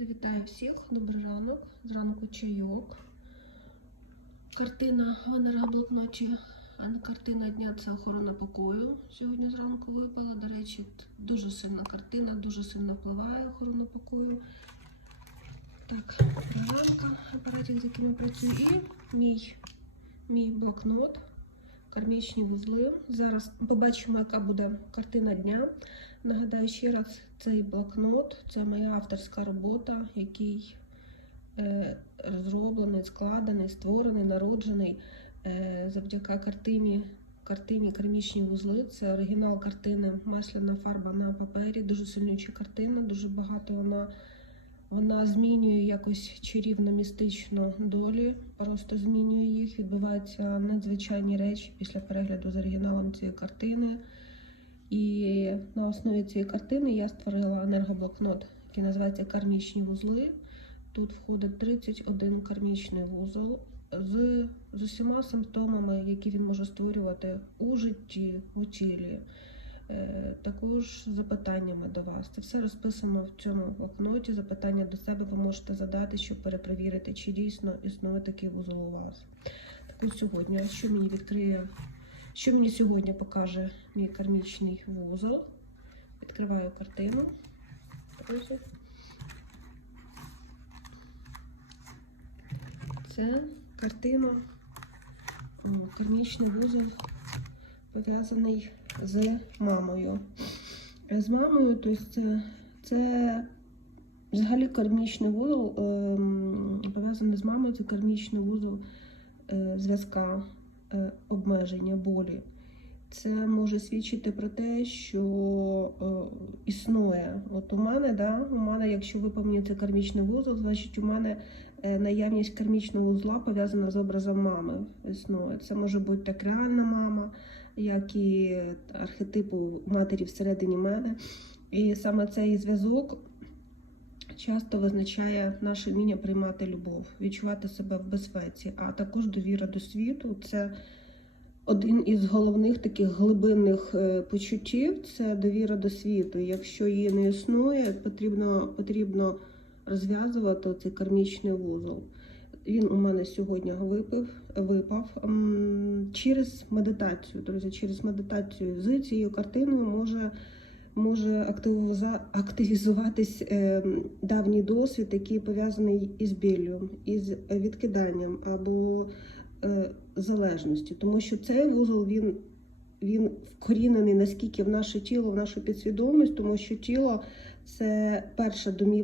Вітаю всіх, добрий ранок. Зранку чайок. Картина в енергоблокноті, а не картина дня це охорона покою. Сьогодні зранку випала. До речі, дуже сильна картина, дуже сильно впливає охорона покою. Так, програмка, апаратик, з яким я працюю, і мій, мій блокнот, кармічні вузли. Зараз побачимо, яка буде картина дня. Нагадаю ще раз, цей блокнот це моя авторська робота, який е, розроблений, складений, створений, народжений е, завдяки картині. Картині Кармічні вузли. Це оригінал картини масляна фарба на папері. Дуже сильнюча картина, дуже багато вона, вона змінює якось чарівно містично долі, просто змінює їх. Відбуваються надзвичайні речі після перегляду з оригіналом цієї картини. І на основі цієї картини я створила енергоблокнот, який називається Кармічні вузли. Тут входить 31 кармічний вузол з, з усіма симптомами, які він може створювати у житті, у тілі. Е, також запитаннями до вас. Це все розписано в цьому блокноті. Запитання до себе ви можете задати, щоб перепровірити, чи дійсно існує такий вузол у вас. Так ось сьогодні, що мені відкриє що мені сьогодні покаже мій кармічний вузол? Відкриваю картину. Це картина, кармічний вузол пов'язаний з мамою. З мамою, тобто це, це взагалі кармічний вузол ем, пов'язаний з мамою, це кармічний вузол е, зв'язка е, обмеження болі. Це може свідчити про те, що е, існує. От у мене, да, у мене, якщо виповнюється кармічний вузол, значить у мене е, наявність кармічного вузла пов'язана з образом мами. Існує. Це може бути як реальна мама, як і архетипу матері всередині мене. І саме цей зв'язок часто визначає наше вміння приймати любов, відчувати себе в безпеці, а також довіра до світу. Це один із головних таких глибинних е, почуттів це довіра до світу. Якщо її не існує, потрібно, потрібно розв'язувати цей кармічний вузол. Він у мене сьогодні випив, випав через медитацію. Друзі, через медитацію з цією картиною може може активізуватись е, давній досвід, який пов'язаний із біллю, із відкиданням або залежності. Тому що цей вузол він, він вкорінений наскільки в наше тіло, в нашу підсвідомість, тому що тіло це перша домівка.